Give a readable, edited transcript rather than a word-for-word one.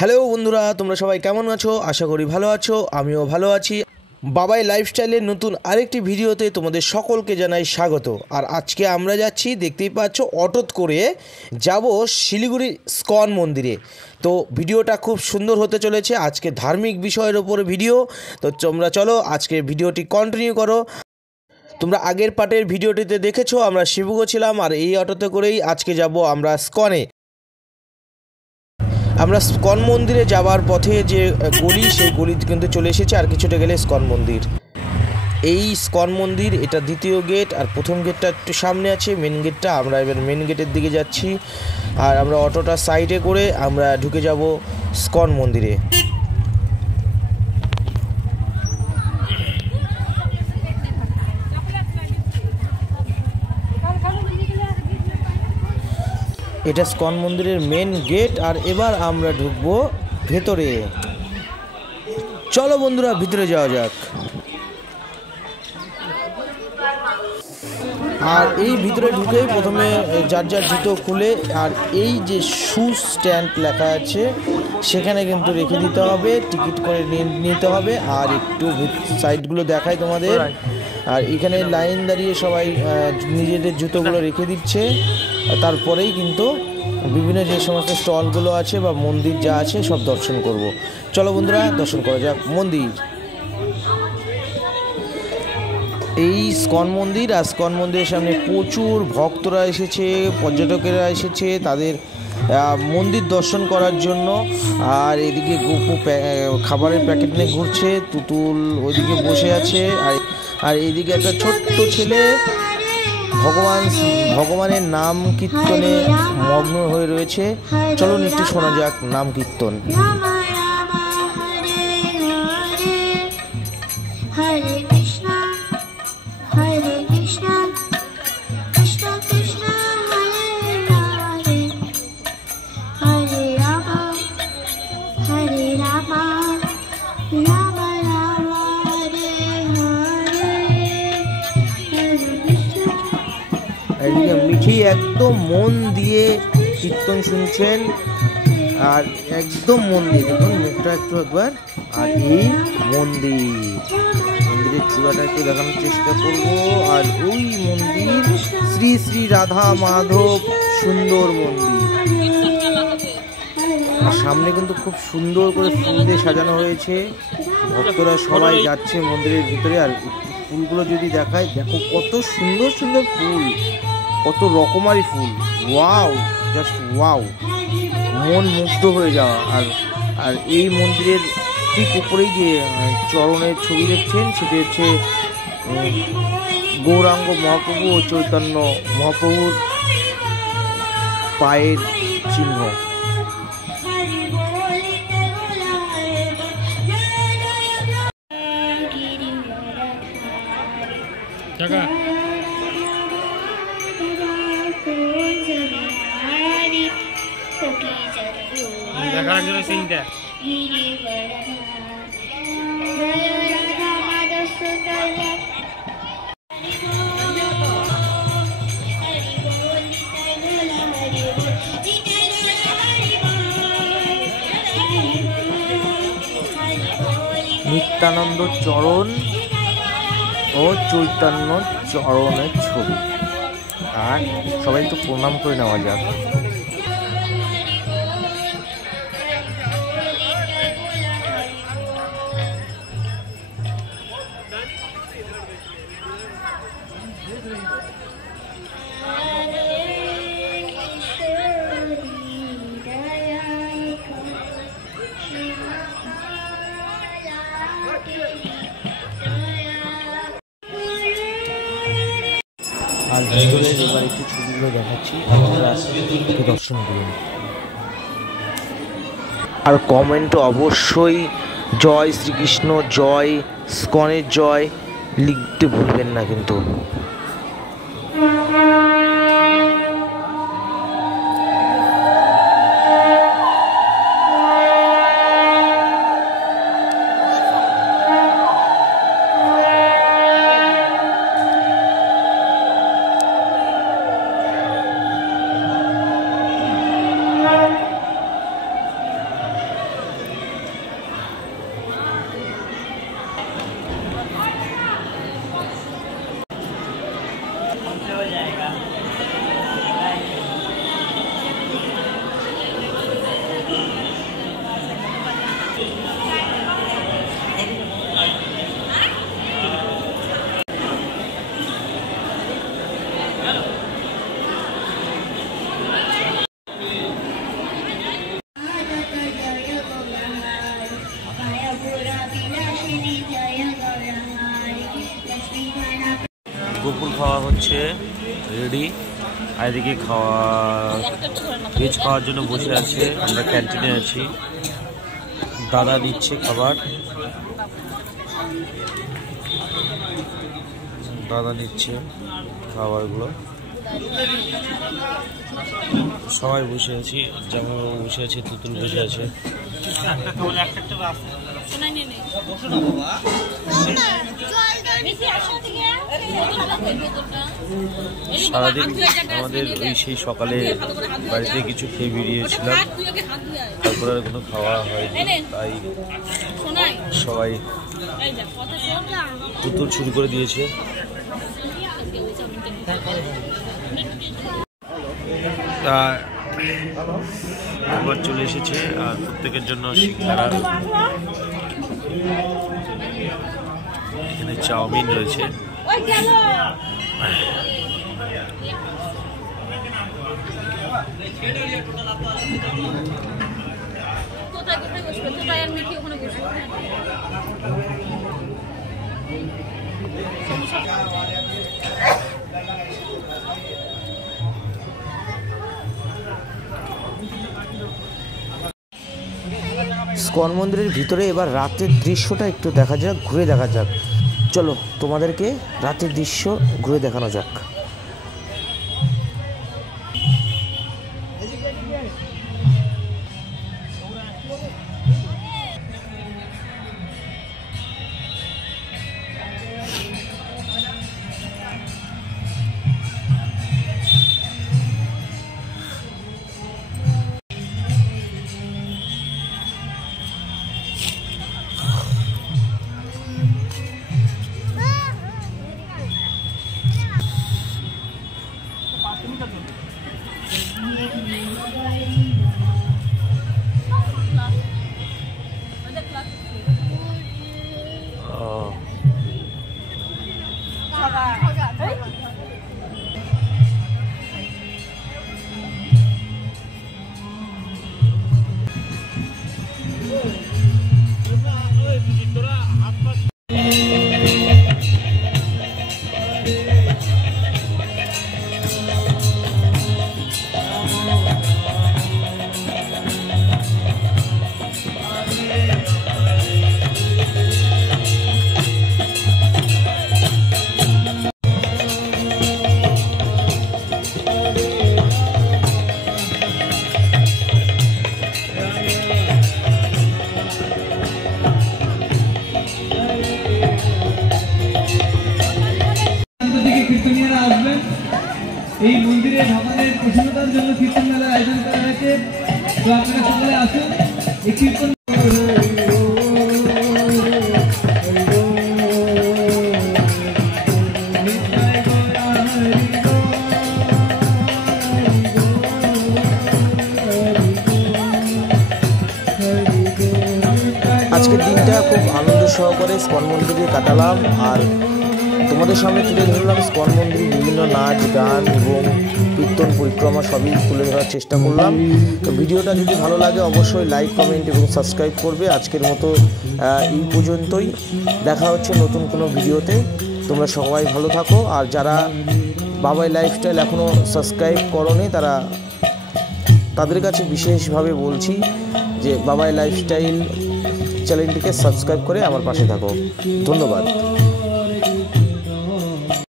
Hello বন্ধুরা, তোমরা সবাই কেমন আছো? আশা করি ভালো আছো, আমিও ভালো আছি। বাবাই লাইফস্টাইলের নতুন আরেকটি ভিডিওতে তোমাদের সকলকে জানাই স্বাগত। আর আজকে আমরা যাচ্ছি, দেখতেই পাচ্ছ, অটোত করে যাব শিলিগুড়ি ইসকন মন্দিরে। তো ভিডিওটা খুব সুন্দর হতে চলেছে, আজকে ধার্মিক বিষয়ের ওপরে ভিডিও। তো তোমরা চলো আজকের ভিডিওটি কন্টিনিউ করো। তোমরা আগের পার্টের ভিডিওটিতে দেখেছো আমরা শিবগো ছিলাম, আর এই অটোতে করেই আজকে যাব আমরা ইসকনে। আমরা ইসকন মন্দিরে যাওয়ার পথে যে গলি, সেই গলিতে কিন্তু চলে এসেছে, আর কিছুটা গেলে ইসকন মন্দির। এই ইসকন মন্দির, এটা দ্বিতীয় গেট, আর প্রথম গেটটা একটু সামনে আছে, মেন গেটটা। আমরা এবার মেন গেটের দিকে যাচ্ছি, আর আমরা অটোটা সাইডে করে আমরা ঢুকে যাব ইসকন মন্দিরে। এটা ইসকন মন্দিরের মেন গেট, আর এবার আমরা ঢুকবো ভেতরে। চলো বন্ধুরা, ভিতরে যাওয়া যাক। আর এই ভিতরে ঢুকে প্রথমে যার যার জুতো খুলে, আর এই যে শু স্ট্যান্ড লেখা আছে সেখানে কিন্তু রেখে দিতে হবে, টিকিট করে নিতে হবে। আর একটু সাইডগুলো দেখায় তোমাদের। আর এখানে লাইন দাঁড়িয়ে সবাই নিজেদের জুতোগুলো রেখে দিচ্ছে, তারপরেই কিন্তু বিভিন্ন যে সমস্ত স্টলগুলো আছে বা মন্দির যা আছে সব দর্শন করব। চলো বন্ধুরা, দর্শন করা যাক মন্দির। এই ইসকন মন্দির, আর ইসকন মন্দিরের সামনে প্রচুর ভক্তরা এসেছে, পর্যটকেরা এসেছে তাদের মন্দির দর্শন করার জন্য। আর এদিকে গোপু খাবারের প্যাকেট নিয়ে ঘুরছে, তুতুল ওইদিকে বসে আছে, আর এইদিকে একটা ছোট্ট ছেলে ভগবানের নাম কীর্তনে মগ্ন হয়ে রয়েছে। চলুন একটু শোনা যাক নাম কীর্তন। এদিকে মিঠি একদম মন দিয়ে কীর্তন শুনছেন, আর একদম মন দিয়ে দেখুন মুখটা একটু একবার। আর এই মন্দিরের চূড়াটা একটু দেখানোর চেষ্টা করব। আর ওই মন্দির শ্রী শ্রী রাধা মাধব সুন্দর মন্দির। আর সামনে কিন্তু খুব সুন্দর করে ফুল দিয়ে সাজানো হয়েছে, ভক্তরা সবাই যাচ্ছে মন্দিরের ভিতরে। আর ফুলগুলো যদি দেখায়, দেখো কত সুন্দর সুন্দর ফুল, কত রকমারি ফুল। ওয়াও, জাস্ট ওয়াও, মন মুগ্ধ হয়ে যাওয়া। আর এই মন্দিরের ঠিক উপরেই যে চরণের ছবি দেখছেন, সেটি হচ্ছে গৌরাঙ্গ মহাপ্রভু ও চৈতন্য মহাপ্রভুর পায়ের চিহ্ন। দেখার জন্য সিনটা নিত্যানন্দ চরণ ও চৈতন্য চরণের ছবি। আর সবাই একটু প্রণাম করে নেওয়া যাক। আর ভিতরে এবার একটু ছবিগুলো দেখাচ্ছি, আপনারা একটু দর্শন করুন। আর কমেন্টে অবশ্যই জয় শ্রীকৃষ্ণ, জয় ইসকনের জয় লিখতে ভুলবেন না কিন্তু। খাওয়া হচ্ছে রেডি, আর এদিকে ভেজ খাওয়ার জন্য বসে আছে। আমরা ক্যান্টিনে আছি, দাদা দিচ্ছে খাবার, দাদা নিচ্ছে খাবারগুলো। সবাই বসে আছি, জামাইবাবু বসে আছে, তুতুল বসে আছে। সারাদিন আমাদের ওই সেই সকালে বাড়িতে কিছু খেয়ে বেরিয়েছিলাম, তারপরে আর কোনো খাওয়া হয়নি, তাই সবাই তুতুল শুরু করে দিয়েছে। খাবার চলে এসেছে আর প্রত্যেকের জন্য সিঙ্গারা, এখানে চাউমিন রয়েছে। ইসকন মন্দিরের ভিতরে এবার রাতের দৃশ্যটা একটু দেখা যাক, ঘুরে দেখা যাক। চলো তোমাদেরকে রাতের দৃশ্য ঘুরে দেখানো যাক। এই মন্দিরে ভগবানের প্রসন্নতার জন্য কীর্তন মেলার আয়োজন করা হয়েছে। তো আপনারা সকলে আসুন এই কীর্তন। আজকের দিনটা খুব আনন্দ সহকারে ইসকন মন্দিরে কাটালাম, আর তোমাদের সামনে তুলে ধরলাম ইসকন মন্দিরে বিভিন্ন নাচ গান এবং কীর্তন পরিক্রমা সবই তুলে ধরার চেষ্টা করলাম। তো ভিডিওটা যদি ভালো লাগে অবশ্যই লাইক কমেন্ট এবং সাবস্ক্রাইব করবে। আজকের মতো এই পর্যন্তই, দেখা হচ্ছে নতুন কোনো ভিডিওতে। তোমরা সবাই ভালো থাকো, আর যারা বাবাই লাইফস্টাইল এখনও সাবস্ক্রাইব করোনি তাদের কাছে বিশেষভাবে বলছি যে বাবাই লাইফস্টাইল চ্যানেলটিকে সাবস্ক্রাইব করে আমার পাশে থাকো। ধন্যবাদ।